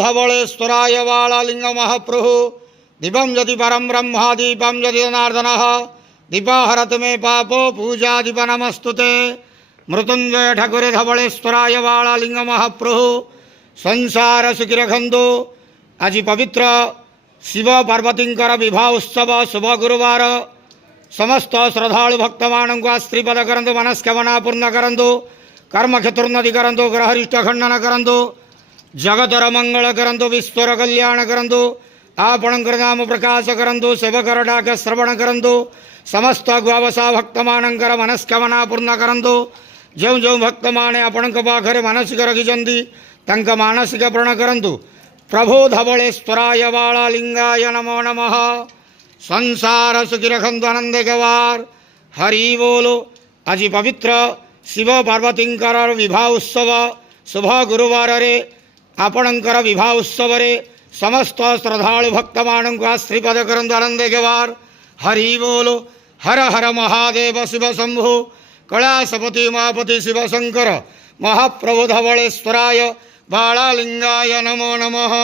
धवलेश्वराय बालालिंग महाप्रभु दीपं यदि परम ब्रह्मा दीपं यदि जनार्दनः दीपाहरत मे पापो पूजा दीप नमस्तुते मृत्युंजय ठाकुरे धवलेश्वराय बालालिंग महाप्रभु संसार सुखी रखंतु। आज पवित्र शिव पार्वतींकर विवाह उत्सव शुभ गुरुवार समस्त श्रद्धालु भक्त मान आश्रीपद करंतु मनस्कामना पूर्ण करंतु कर्म क्षेत्रोन्नति करंतु ग्रहरिष्ट खंडन करंतु जगतर मंगल करंतु विश्वर कल्याण करंतु आपणकर नाम प्रकाश करंतु सेवकर डाक श्रवण करंतु समस्त ग्वावसा भक्त मानकर मनस्कामना पूर्ण करंतु। जो जो भक्त माने आपण पाखरे मानसिक रखिंट तंक मानसिक प्रण करंतु। प्रभु धवलेश्वराय बालालिंगाय नमो नमः। संसार सुखी रखंतु आनंद गवार हरि बोलो। आज पवित्र शिव पार्वतींकर विवाह उत्सव शुभ गुरुवार रे आपणकर विवाह उत्सव रे समस्त श्रद्धालु भक्त मानक आश्रीपद करंतु आनंद गवार हरि बोलो। हर हर महादेव शिव शंभु कैलासपति महापति शिव शंकर महाप्रभु धवलेश्वराय बालालिंगाय नमो नमः।